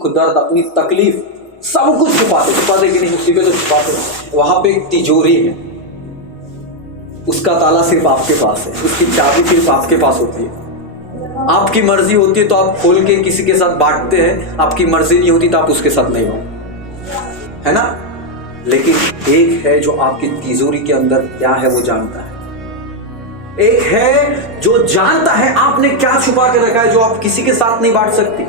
दुख दर्द, अपनी तकलीफ, सब कुछ छुपाते कि नहीं, मुसीबत तो छुपाते। वहां पे एक तिजोरी है, उसका ताला सिर्फ आपके पास है, उसकी चाबी सिर्फ आपके पास होती है। आपकी मर्जी होती है तो आप खोल के किसी के साथ बांटते हैं, आपकी मर्जी नहीं होती तो आप उसके साथ नहीं बांटते, है ना। लेकिन एक है जो आपकी तिजोरी के अंदर क्या है वो जानता है। एक है जो जानता है आपने क्या छुपा के रखा है, जो आप किसी के साथ नहीं बांट सकती,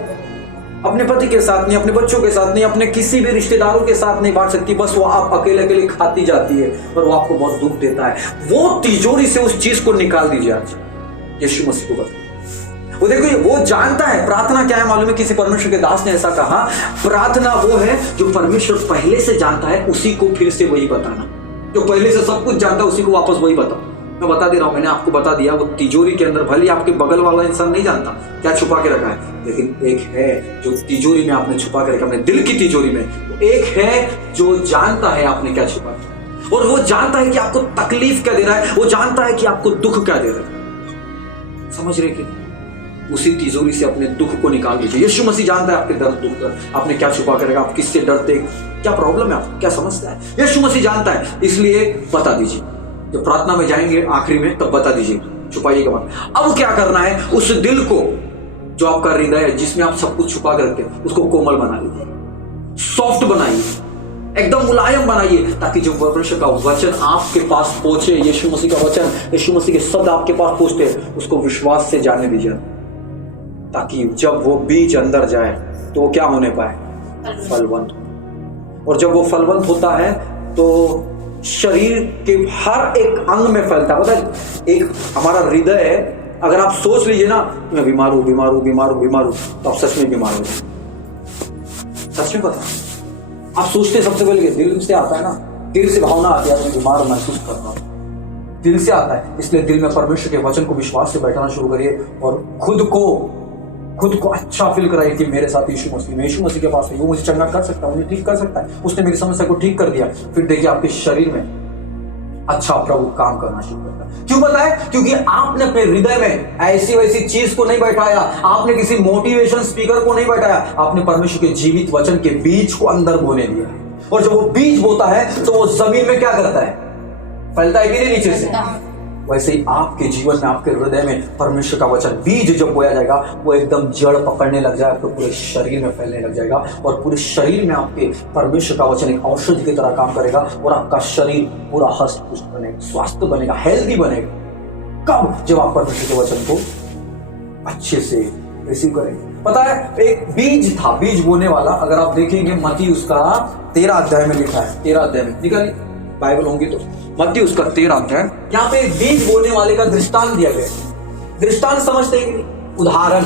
अपने पति के साथ नहीं, अपने बच्चों के साथ नहीं, अपने किसी भी रिश्तेदारों के साथ नहीं बांट सकती। बस वो आप अकेले अकेले खाती जाती है और वो आपको बहुत दुख देता है। वो तिजोरी से उस चीज को निकाल दीजिए आज, यीशु मसीह को बता। वो देखो, वो जानता है प्रार्थना क्या है मालूम है। किसी परमेश्वर के दास ने ऐसा कहा, प्रार्थना वो है जो परमेश्वर पहले से जानता है, उसी को फिर से वही बताना। जो पहले से सब कुछ जानता है उसी को वापस वही बताओ। मैं बता दे रहा हूं, मैंने आपको बता दिया, वो तिजोरी के अंदर भले आपके बगल वाला इंसान नहीं जानता क्या छुपा के रखा है, लेकिन एक है जो तिजोरी में आपने छुपा के रखा, अपने दिल की तिजोरी में। एक है जो जानता है आपने क्या छुपा, और वो जानता है कि आपको तकलीफ क्या दे रहा है, वो जानता है कि आपको दुख क्या दे रहा है। समझ रहे कि उसी तिजोरी से अपने दुख को निकाल दीजिए। यीशु मसीह जानता है आपके दर्द दुख, आपने क्या छुपा कर रखा, आप किससे डरते, क्या प्रॉब्लम है, आपको क्या समस्या है, यीशु मसीह जानता है। इसलिए बता दीजिए, जब प्रार्थना में जाएंगे आखिरी में तब बता दीजिए, छुपाइएगा मत। अब क्या करना है, उस दिल को जो आपका हृदय है जिसमें आप सब कुछ छुपा कर रखते हैं, उसको कोमल बना लीजिए, सॉफ्ट बनाइए, एकदम मुलायम बनाइए, ताकि जो परमेश्वर का वचन आपके पास पहुंचे, यीशु मसीह का वचन, यीशु मसीह के शब्द आपके पास पहुंचते, उसको विश्वास से जानने दीजिए, ताकि जब वो बीज अंदर जाए तो वो क्या होने पाए, फलवंत। और जब वो फलवंत होता है तो शरीर के हर एक अंग में फैलता है। पता है, एक हमारा हृदय है, अगर आप सोच लीजिए ना, मैं बीमार हूं बीमार हूं बीमार हूं बीमार हूं, तो आप सच में बीमार हो, सच में। पता, आप सोचते सबसे पहले दिल से आता है ना, दिल से भावना आती है, मैं बीमार महसूस कर रहा हूं, दिल से आता है। इसलिए दिल में परमेश्वर के वचन को विश्वास से बैठाना शुरू करिए और खुद को अच्छा फील कराइए कि मेरे साथ यीशु मसीह के पास है, वो मुझे चंगा कर सकता है, मुझे ठीक कर सकता है, उसने मेरी समस्या को ठीक कर दिया। फिर देखिए आपके शरीर में अच्छा प्रभु काम करना शुरू करता है। क्यों पता है? क्योंकि आपने अपने हृदय में ऐसी वैसी चीज को नहीं बैठाया, आपने किसी मोटिवेशन स्पीकर को नहीं बैठाया, आपने परमेश्वर के जीवित वचन के बीज को अंदर बोने दिया। और जब वो बीज बोता है तो वो जमीन में क्या करता है, फैलता है कि नहीं नीचे से। वैसे ही आपके जीवन में, आपके हृदय में परमेश्वर का वचन बीज जब बोया जाएगा, वो एकदम जड़ पकड़ने लग जाएगा, तो पूरे शरीर में फैलने लग जाएगा, और पूरे शरीर में आपके परमेश्वर का वचन एक औषधि की तरह काम करेगा, और आपका शरीर पूरा हष्ट पुष्ट बनेगा, स्वास्थ्य बनेगा, हेल्दी बनेगा। कब? जब आप परमेश्वर के वचन को अच्छे से रिसीव करेंगे। पता है, एक बीज था, बीज बोने वाला। अगर आप देखेंगे मत्ती उसका 13 अध्याय में लिखा है, 13 अध्याय में, निकालिए बाइबल होंगी तो मत्ती उसका 13 अध्याय, यहाँ पे बीज बोने वाले का दृष्टांत दिया गया है। दृष्टांत समझते हैं, उदाहरण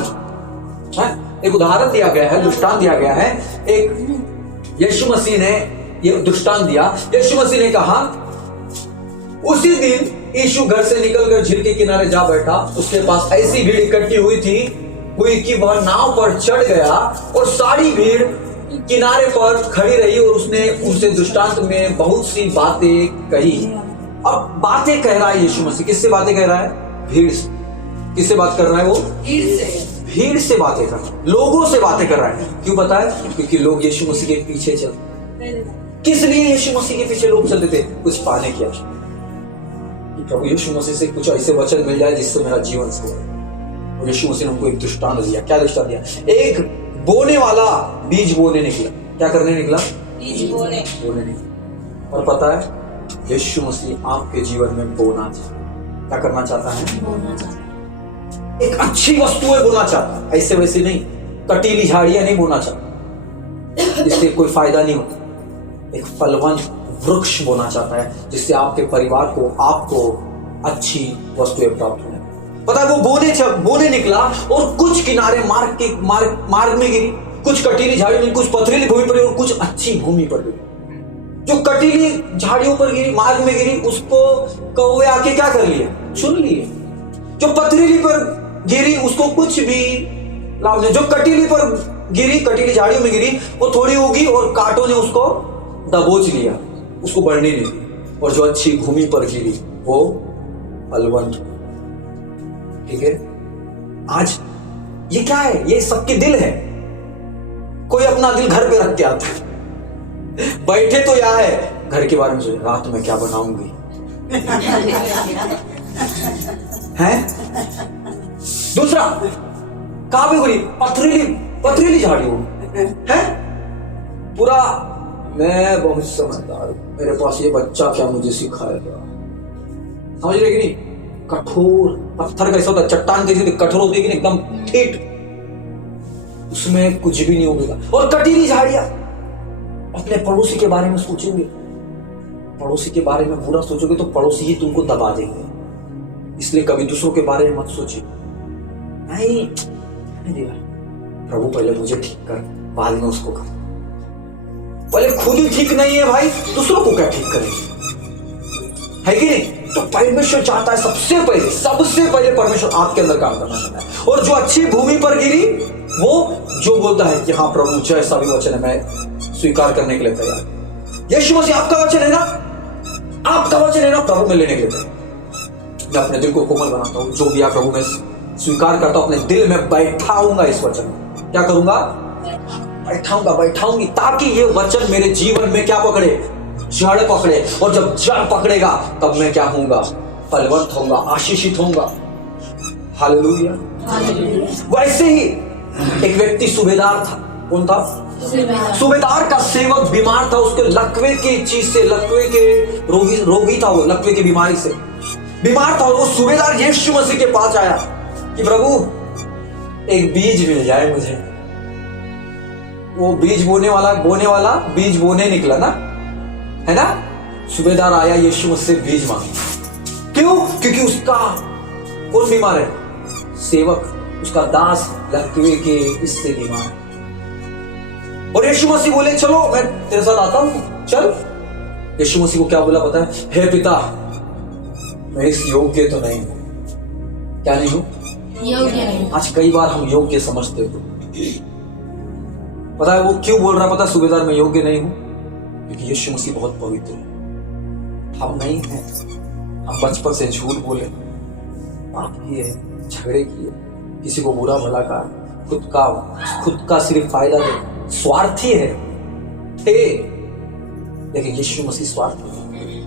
है, एक उदाहरण दिया गया है, दृष्टांत दिया गया है। एक यीशु मसीह ने ये दृष्टांत दिया। यीशु मसीह ने कहा, उसी दिन यीशु घर से निकलकर झील के किनारे जा बैठा। उसके पास ऐसी भीड़ इकट्ठी हुई कि वह नाव पर चढ़ गया, और सारी भीड़ किनारे पर खड़ी रही, और उसने उनसे दृष्टांत में बहुत सी बातें कही। अब बातें कह रहा है यीशु मसीह, किससे बातें कह रहा है? भीड़ से। किससे बात कर रहा है वो? भीड़ से बातें कर रहा है, लोगों से बातें कर रहा है। क्यों पता है? क्योंकि लोग यीशु मसीह के पीछे चलते। किस लिए यीशु मसीह के पीछे लोग चलते थे? कुछ पाने की आशा, प्रभु यीशु मसीह से कुछ ऐसे वचन मिल जाए जिससे मेरा जीवन सफल हो। और यीशु मसीह ने उनको एक दृष्टांत दिया। क्या दृष्टांत दिया? एक बोने वाला बीज बोने निकला। क्या करने निकला? बीज बोने निकला। और पता है, यीशु मसीह आपके जीवन में बोना चाहता। क्या करना चाहता है? बोना चाहता है। एक अच्छी वस्तुएं बोना चाहता है, ऐसे वैसे नहीं, कटीली झाड़ियां नहीं बोना चाहता, इससे कोई फायदा नहीं होता। एक फलवंत वृक्ष बोना चाहता है, जिससे आपके परिवार को, आपको अच्छी वस्तुएं प्राप्त हो। पता है, वो बोने निकला, और कुछ किनारे मार्ग में गिरी, कुछ कटीली झाड़ियों में, कुछ पथरीली भूमि पर, और कुछ अच्छी भूमि पर गिरी। जो कटीली झाड़ियों पर गिरी, मार्ग में गिरी, उसको कौवे आके क्या कर लिए? चुन लिए। जो पथरीली पर गिरी, उसको कुछ भी लाभ नहीं। जो कटीली पर गिरी, कटीली झाड़ियों में गिरी, वो थोड़ी उगी और कांटों ने उसको दबोच लिया, उसको बढ़ने नहीं दी। और जो अच्छी भूमि पर गिरी, वो फलवंत। ठीक है, आज ये क्या है? ये सबके दिल है। कोई अपना दिल घर पे रख के आता है, बैठे तो यहाँ है, घर के बारे में सोचे रात में क्या बनाऊंगी है। दूसरा कहा भी बोली पथरीली झाड़ी हो है, पूरा मैं बहुत समझदार हूं, मेरे पास ये बच्चा क्या मुझे सिखाएगा, समझ रहे कि नहीं। कठोर पत्थर कैसा होता है, चट्टान कैसी कठोर होती है कि नहीं, एकदम ठेठ, उसमें कुछ भी नहीं होगा। और कटीली झाड़ियां, अपने पड़ोसी के बारे में सोचोगे, पड़ोसी के बारे में बुरा सोचोगे तो पड़ोसी ही तुमको दबा देंगे, इसलिए कभी दूसरों के बारे में मत सोचिए। नहीं देगा प्रभु, पहले मुझे ठीक कर, बाद में उसको कर। पहले खुद ही ठीक नहीं है भाई, दूसरों को क्या ठीक करेंगे, है कि नहीं। तो परमेश्वर चाहता है सबसे पहले परमेश्वर आपके अंदर काम करना चाहता है। और जो अच्छी भूमि पर गिरी, वो जो बोलता है कि हाँ प्रभु जैसा भी वचन है मैं स्वीकार करने के लिए तैयार। यीशु मसीह आपका वचन है ना, आपका वचन है ना, प्रभु मैं लेने के लिए तैयार। मैं अपने दिल को कोमल बनाता हूँ, जो भी आप प्रभु मैं स्वीकार करता हूँ, अपने दिल में बैठाऊंगा इस वचन में। क्या करूंगा, बैठाऊंगी, ताकि ये वचन मेरे जीवन में क्या पकड़े, जड़ पकड़े। और जब जड़ पकड़ेगा तब मैं क्या होऊंगा, फलवंत होऊंगा, आशीषित होऊंगा। हालेलुया। वैसे ही एक व्यक्ति सूबेदार था, कौन था, सूबेदार का सेवक बीमार था, उसके लकवे की चीज से, लकवे के रोगी था, वो लकवे की बीमारी से बीमार था। और वो सूबेदार यीशु मसीह के पास आया कि प्रभु एक बीज मिल जाए मुझे। वो बीज बोने वाला बीज बोने निकला ना, है ना। सूबेदार आया यीशु मसीह से बीज मांगे, क्यों, क्योंकि उसका कौन बीमार है, सेवक, उसका दास लकवे के इससे बीमार है। और यीशु मसीह बोले चलो मैं तेरे साथ आता हूं, चल। यीशु मसीह को क्या बोला पता है, हे पिता मैं इस योग्य तो नहीं हूं, क्या नहीं हूं, योग्य नहीं। आज कई बार हम योग्य समझते हो, पता है वो क्यों बोल रहा, पता है सूबेदार मैं योग्य नहीं हूं, क्योंकि यीशु मसीह बहुत पवित्र है, हम नहीं हैं। हम बचपन से झूठ बोले, पाप किए, झगड़े किए, किसी को बुरा भला कहा, खुद का सिर्फ फायदा दे, स्वार्थी है थे। लेकिन यीशु मसीह स्वार्थी नहीं,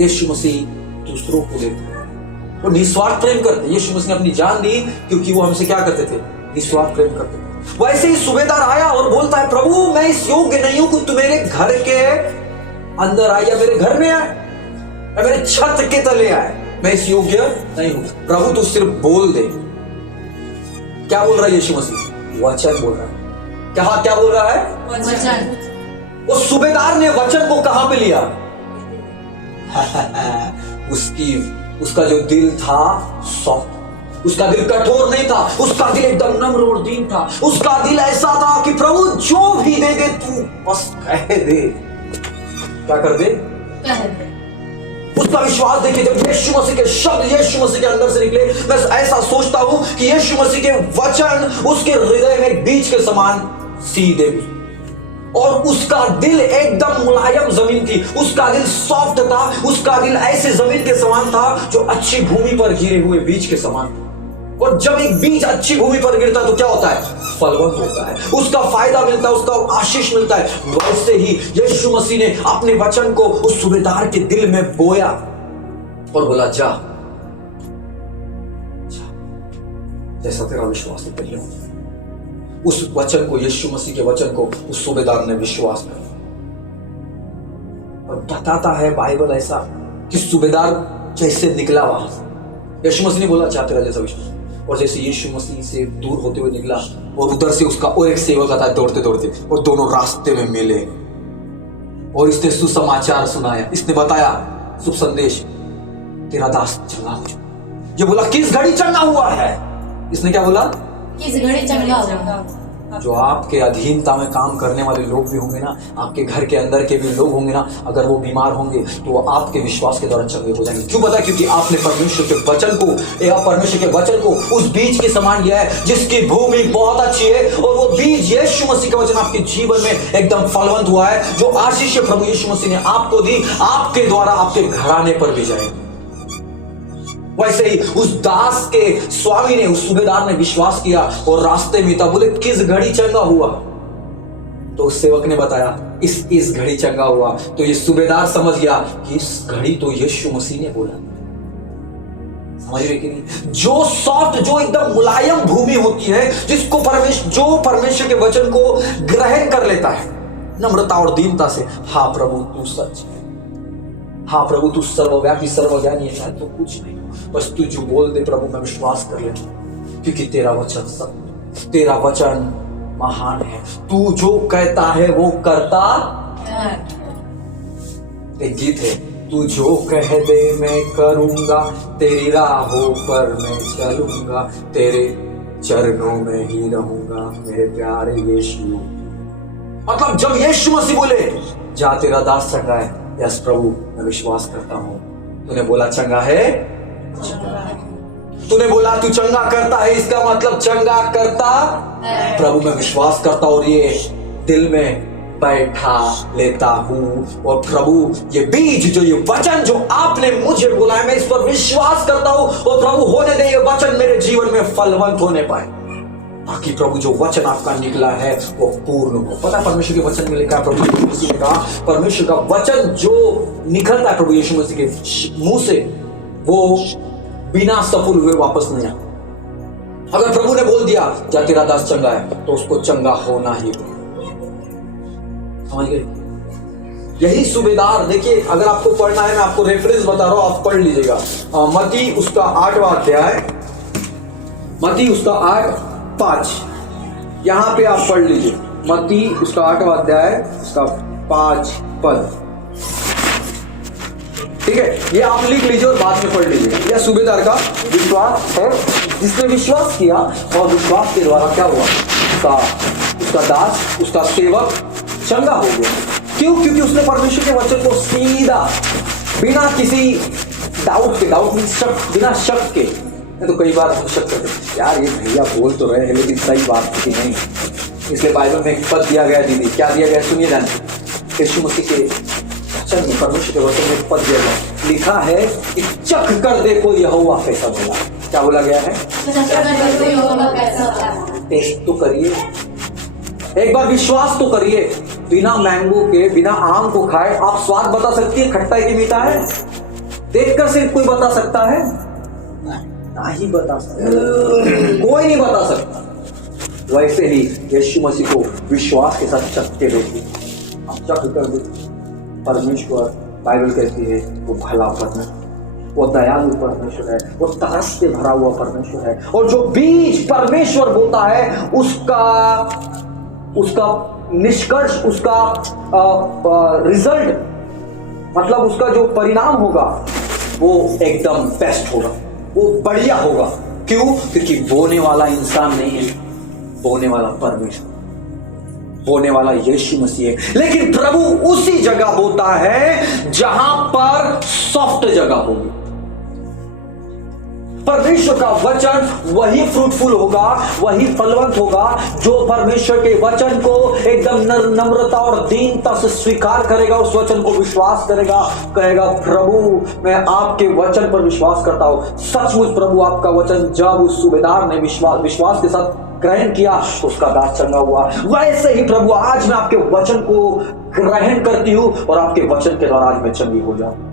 यीशु मसीह दूसरों को देते हैं, वो निस्वार्थ प्रेम करते। यीशु मसीह ने अपनी जान दी क्योंकि वो हमसे क्या करते थे, निस्वार्थ प्रेम करते थे। वैसे ही सूबेदार आया और बोलता है प्रभु मैं इस योग्य नहीं हूं कि तू मेरे घर के अंदर आए, या मेरे घर में आए, या मेरे छत के तले आए, मैं इस योग्य नहीं हूं। प्रभु तू सिर्फ बोल दे। क्या बोल रहा है यीशु मसीह, वचन बोल रहा है। क्या बोल रहा है, वचन। उस सूबेदार ने वचन को कहां पे लिया उसका जो दिल था सॉफ्ट, उसका दिल कठोर नहीं था, उसका दिल एकदम नम्र और दीन था। उसका दिल ऐसा था कि प्रभु जो भी दे दे तू बस कह दे, क्या कर दे, कह दे। उसका विश्वास देखिए, जब यीशु मसीह के शब्द यीशु मसीह के अंदर से निकले, मैं ऐसा सोचता हूं कि यीशु मसीह के वचन उसके हृदय में बीज के समान सीधे, और उसका दिल एकदम मुलायम जमीन थी, उसका दिल सॉफ्ट था, उसका दिल ऐसे जमीन के समान था जो अच्छी भूमि पर गिरे हुए बीज के समान। और जब एक बीज अच्छी भूमि पर गिरता है तो क्या होता है, फलवंत होता है, उसका फायदा मिलता है, उसका आशीष मिलता है। वैसे ही यीशु मसीह ने अपने वचन को उस सूबेदार के दिल में बोया और बोला जा, जैसा तेरा विश्वास है पहले। उस वचन को, यीशु मसीह के वचन को उस सूबेदार ने विश्वास किया। और बताता है बाइबल ऐसा कि सूबेदार जैसे निकला वहां से, यीशु मसीह ने बोला चाह तेरा जैसा विश्वास, और जैसे यीशु मसीह से दूर होते हुए निकला और उधर से उसका और एक सेवक आता है दौड़ते दौड़ते, और दोनों रास्ते में मिले और इसने सुसमाचार सुनाया, इसने बताया शुभ संदेश, तेरा दास चंगा हो जाए। ये बोला किस घड़ी चंगा हुआ है, इसने क्या बोला, किस घड़ी चंगा हुआ। जो आपके अधीनता में काम करने वाले लोग भी होंगे ना, आपके घर के अंदर के भी लोग होंगे ना, अगर वो बीमार होंगे तो वो आपके विश्वास के द्वारा चंगे हो जाएंगे। क्यों पता, क्योंकि आपने परमेश्वर के वचन को, या परमेश्वर के वचन को उस बीज के समान लिया है जिसकी भूमि बहुत अच्छी है, और वो बीज यीशु मसीह का वचन आपके जीवन में एकदम फलवंत हुआ है। जो आशीष प्रभु यीशु मसीह ने आपको दी, आपके द्वारा आपके घराने पर भी जाएगी। वैसे ही उस दास के स्वामी ने, उस सूबेदार ने विश्वास किया और रास्ते में था, बोले किस घड़ी चंगा हुआ, तो उस सेवक ने बताया इस घड़ी चंगा हुआ। तो ये सूबेदार समझ गया कि इस घड़ी तो यीशु मसीह ने बोला। समझ रहे कि नहीं? जो सॉफ्ट, जो एकदम मुलायम भूमि होती है, जिसको परमेश्वर के वचन को ग्रहण कर लेता है नम्रता और दीनता से, हाँ प्रभु तू सच है, हाँ प्रभु तू सर्वव्यापी सर्वज्ञानी है, शायद तो कुछ नहीं, बस तू जो बोल दे प्रभु मैं विश्वास कर लेता हूं, क्योंकि तेरा वचन सत्य, तेरा वचन महान है, तू जो कहता है वो करता है। एक गीत है, तू जो कह दे मैं करूंगा, तेरी राहों पर मैं चलूंगा, तेरे चरणों में ही रहूंगा मेरे प्यारे यीशु। मतलब जब यीशु मसीह बोले जा तेरा दास चंगा है, यस प्रभु मैं विश्वास करता हूं, तूने बोला चंगा है, तूने बोला तू चंगा करता है, इसका मतलब चंगा करता प्रभु मैं विश्वास करता और ये दिल में बैठा लेता हूं। और प्रभु ये बीज जो ये वचन जो आपने मुझे बोला है, मैं इस पर विश्वास करता हूं, और प्रभु होने दे ये वचन मेरे जीवन में फलवंत होने पाए, ताकि प्रभु जो वचन आपका निकला है वो पूर्ण हो। पता है परमेश्वर के वचन में लिखा है, प्रभु यीशु मसीह ने कहा परमेश्वर का वचन जो निकलता है प्रभु यीशु मसीह के मुंह से, वो बिना सफल हुए वापस नहीं आता। अगर प्रभु ने बोल दिया जा तेरा दास चंगा है, तो उसको चंगा होना ही होगा। समझ गए? यही सूबेदार, देखिए अगर आपको पढ़ना है, मैं आपको रेफरेंस बता रहा हूं, आप पढ़ लीजिएगा। मत्ती उसका 8वां अध्याय, मत्ती उसका 8:5, यहां पे आप पढ़ लीजिए। मत्ती उसका 8वां अध्याय उसका 5 पद, ठीक है, ये आप लिख लीजिए और बाद में पढ़ लीजिए। यह सूबेदार का विश्वास है, जिसने विश्वास किया और विश्वास के द्वारा क्या हुआ, उसका दास, उसका सेवक चंगा हो गया। क्यों? क्योंकि उसने परमेश्वर के वचन को सीधा बिना किसी डाउट के, डाउट मींस शक, बिना शक के। तो कई बार हम शक करते यार ये भैया बोल तो रहे हैं लेकिन सही बात है कि नहीं, इसलिए बाइबल में एक पद दिया गया, दीदी क्या दिया गया सुनिए ध्यान। यीशु मसीह के वचन में, परमेश्वर के वचन में एक पद दिया गया, लिखा है कि चख कर देखो यहोवा कैसा बोला। क्या बोला गया है? टेस्ट तो करिए, एक बार विश्वास तो करिए। बिना मैंगो के, बिना आम को खाए आप स्वाद बता सकती है खट्टा है कि मीठा है? देखकर सिर्फ कोई बता सकता है? नहीं बता सकता, कोई नहीं बता सकता। वैसे ही यीशु मसीह को विश्वास के साथ चख के देखिए, आप चख कर देखिए। परमेश्वर, बाइबल कहती है वो भला परमेश्वर, वो दयालु परमेश्वर है, वो तरस से भरा हुआ परमेश्वर है, और जो बीज परमेश्वर बोता है उसका निष्कर्ष, उसका रिजल्ट, मतलब उसका जो परिणाम होगा वो एकदम बेस्ट होगा, वो बढ़िया होगा। क्यों? क्योंकि बोने वाला इंसान नहीं है, बोने वाला परमेश्वर, बोने वाला यीशु मसीह है। लेकिन प्रभु उसी जगह बोता है जहां पर सॉफ्ट जगह होगी। परमेश्वर का वचन वही फ्रूटफुल होगा, वही फलवंत होगा जो परमेश्वर के वचन को एकदम नम्रता और दीनता से स्वीकार करेगा, उस वचन को विश्वास करेगा, कहेगा प्रभु मैं आपके वचन पर विश्वास करता हूं। सचमुच प्रभु आपका वचन जब उस सूबेदार ने विश्वास के साथ ग्रहण किया, उसका दास चंगा हुआ। वैसे ही प्रभु आज मैं आपके वचन को ग्रहण करती हूं और आपके वचन के द्वारा आज मैं चंगी हो जाऊं।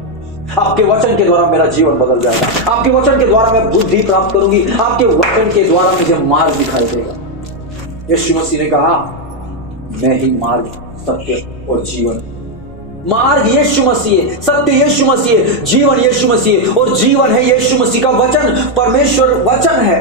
आपके वचन के द्वारा मेरा जीवन बदल जाएगा, आपके वचन के द्वारा मैं बुद्धि प्राप्त करूंगी, आपके वचन के द्वारा मुझे मार्ग दिखाई देगा। यीशु मसीह ने कहा मैं ही मार्ग, सत्य और जीवन। मार्ग यीशु मसीह है, सत्य यीशु मसीह है, जीवन यीशु मसीह है, और जीवन है यीशु मसीह का वचन। परमेश्वर वचन है,